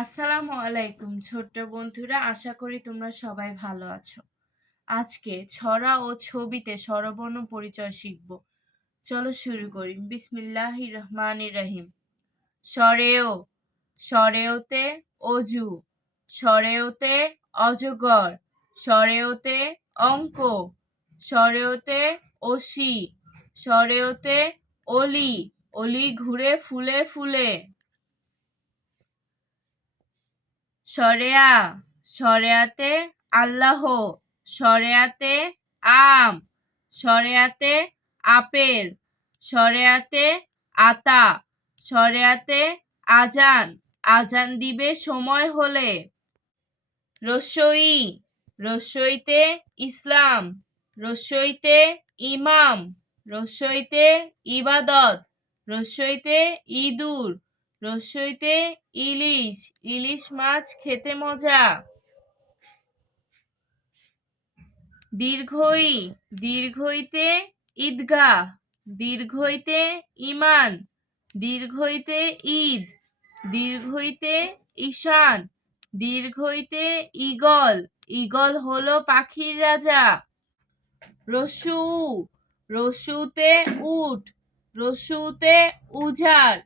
আসসালামু আলাইকুম ছোট্ট বন্ধুরা, আশা করি তোমরা সবাই ভালো আছো। আজকে ছড়া ও ছবিতে স্বরবর্ণ পরিচয় শিখব। চলো শুরু করি। বিসমিল্লাহির রহমানির রহিম। সরেও, সরেওতে অজু, সরেওতে অজগর, সরেওতে অঙ্ক, সরেওতে অসি, সরেওতে অলি, অলি ঘুরে ফুলে ফুলে। সরেয়া, সরেয়াতে আল্লাহ, সরেয়াতে আম, সরেয়াতে আপেল, সরেয়াতে আতা, সরেয়াতে আজান, আজান দিবে সময় হলে। রসই, রসইতে ইসলাম, রসইতে ইমাম, রসইতে ইবাদত, রসইতে ইঁদুর, রসইতে ইলিশ, ইলিশ মাছ খেতে মজা। দীর্ঘই, দীর্ঘইতে ঈদগাহ, দীর্ঘইতে ঈমান, দীর্ঘইতে ঈদ, দীর্ঘইতে ঈশান, দীর্ঘইতে ঈগল, ঈগল হলো পাখির রাজা। রসু, রসুতে উট, রসুতে উজাড়,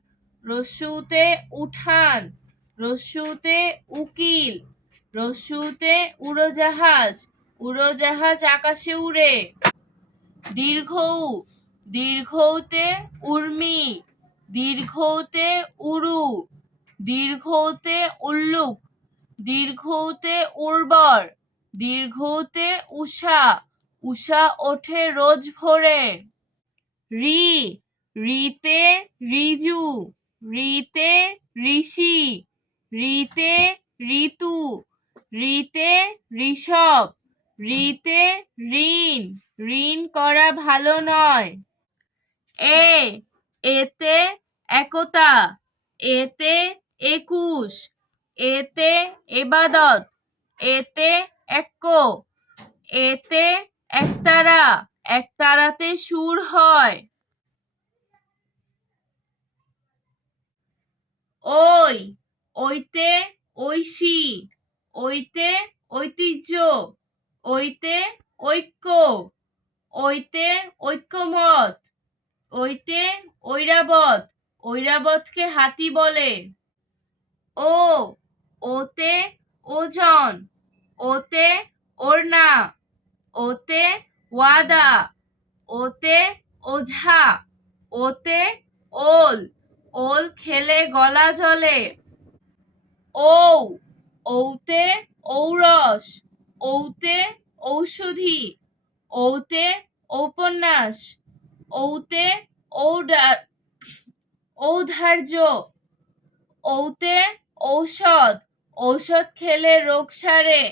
রসুতে উঠান, রসুতে উকিল, রসুতে উড়োজাহাজ, উড়োজাহাজ আকাশে উড়ে। দীর্ঘৌ, দীর্ঘৌতে উর্মি, দীর্ঘৌতে উরু, দীর্ঘৌতে উল্লুক, দীর্ঘৌতে উর্বর, দীর্ঘৌতে উষা, উষা ওঠে রোজ ভোরে। রি, রিতে রিজু, রিতে ঋষি, রিতে ঋতু, রিতে ঋষভ, রিতে ঋণ, ঋণ করা ভালো নয়। এতে একতা, এতে ২১, এতে এবাদত, এতে এক্য, এতে একতারা, একতারাতে সুর হয়। ওই, ওইতে ঐশী, ওইতে ঐতিহ্য, ওইতে ঐক্য, ওইতে ঐক্যমত, ওইতে ঐরাবত, ঐরাবতকে হাতি বলে। ও, ওতে ওজন, ওতে ওড়না, ওতে ওয়াদা, ওতে ওঝা, ওতে ওল, ওল খেলে গলা জ্বলে। ঔ, ঔতে ঔরস, ঔতে ঔষধি, ঔতে ঔপন্যাস, ঔতে ঔদার্য, ঔতে ঔষধ, ঔষধ খেলে রোগ সারে।